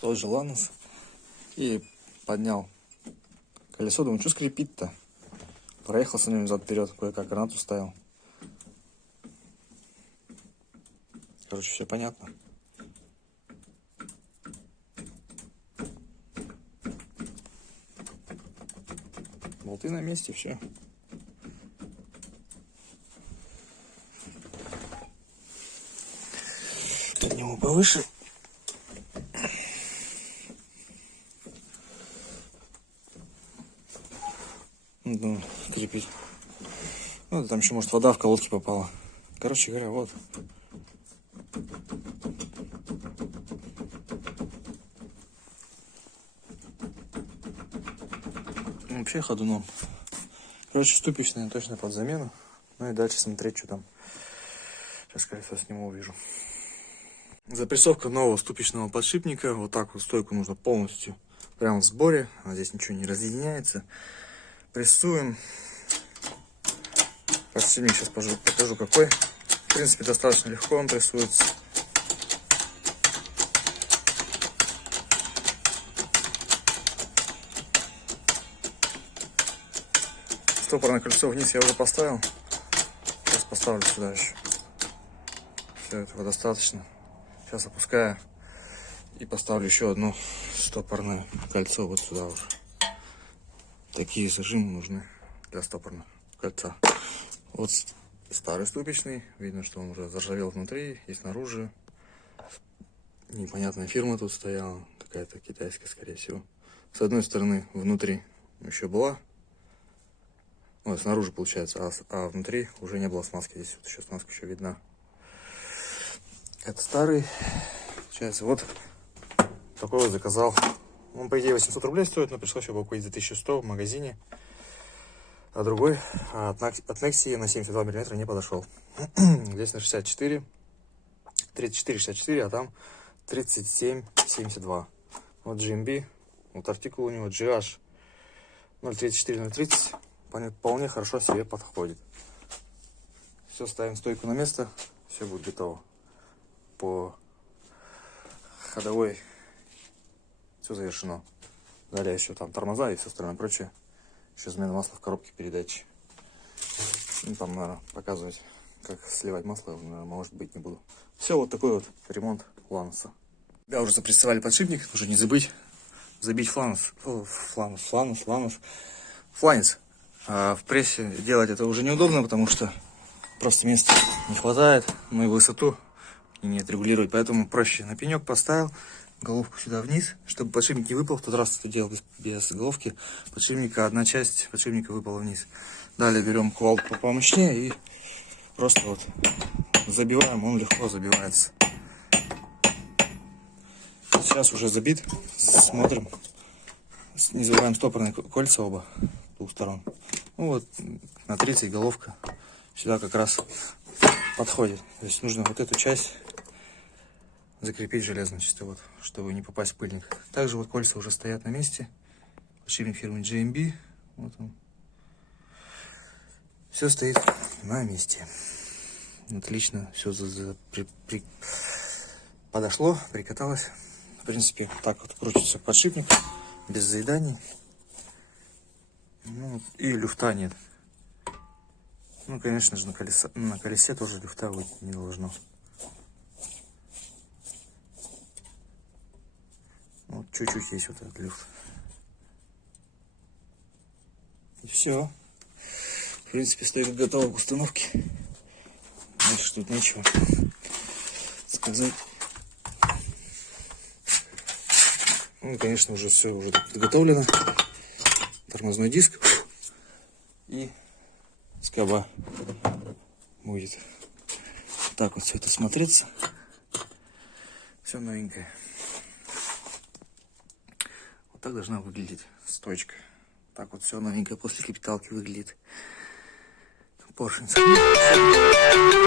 тот же Ланос. И поднял колесо, думаю, что скрипит-то? Проехал с ним взад-вперед, кое-как гранату ставил. Короче, все понятно. Болты на месте, все. Подниму повыше. Ну, крепить. Ну, там еще, может, вода в колодки попала. Короче говоря, вот. Вообще ходуном. Короче, ступичная точно под замену. Ну и дальше смотреть, что там. Сейчас колесо сниму, увижу. Запрессовка нового ступичного подшипника. Вот так вот стойку нужно полностью прямо в сборе. А здесь ничего не разъединяется. Прессуем. Подшипник сейчас покажу какой. В принципе, достаточно легко он прессуется. Стопорное кольцо вниз я уже поставил. Сейчас поставлю сюда еще. Все, этого достаточно. Сейчас опускаю и поставлю еще одно стопорное кольцо вот сюда уже. Такие зажимы нужны для стопорного кольца. Вот старый ступичный. Видно, что он уже заржавел внутри и снаружи. Непонятная фирма тут стояла. Какая-то китайская, скорее всего. С одной стороны, внутри еще была. Ой, снаружи получается, а внутри уже не было смазки. Здесь вот еще смазка еще видна. Это старый. Получается, вот такой вот заказал. Он, по идее, 800 рублей стоит, но пришлось его купить за 1100 в магазине. А другой от Nexi на 72 мм не подошел. Здесь на 64, 34-64, а там 37-72. Вот GMB, вот артикул у него GH 034-030. Вполне хорошо себе подходит. Все, ставим стойку на место. Все будет готово. По ходовой все завершено. Далее еще там тормоза и все остальное прочее. Еще замена масла в коробке передач. Ну, там, наверное, показывать, как сливать масло, наверное, может быть, не буду. Все, вот такой вот ремонт Ланоса. Да, уже запрессовали подшипник, уже не забыть забить фланец. В прессе делать это уже неудобно, потому что просто места не хватает, ну и высоту не отрегулировать, поэтому проще на пенек поставил, головку сюда вниз, чтобы подшипник не выпал. В тот раз это делал без головки подшипника, одна часть подшипника выпала вниз. Далее берем кувалду помощнее и просто вот забиваем, он легко забивается. Сейчас уже забит, смотрим, не забываем стопорные кольца оба, с двух сторон. Ну вот, на 30 головка сюда как раз подходит. То есть нужно вот эту часть закрепить железно чисто, вот, чтобы не попасть в пыльник. Также вот кольца уже стоят на месте. Подшипник фирмы GMB. Вот он. Все стоит на месте. Отлично, все подошло, прикаталось. В принципе, так вот крутится подшипник без заеданий. Ну, и люфта нет. Ну, конечно же, на колесе тоже люфта быть не должно. Вот чуть-чуть есть вот этот люфт. И все. В принципе, стоит готово к установке. Дальше тут нечего сказать. Ну, конечно, уже все уже подготовлено. Тормозной диск и скоба будет так вот все это смотреться. Все новенькое. Вот так должна выглядеть стоечка. Так вот все новенькое после капиталки выглядит. Поршень.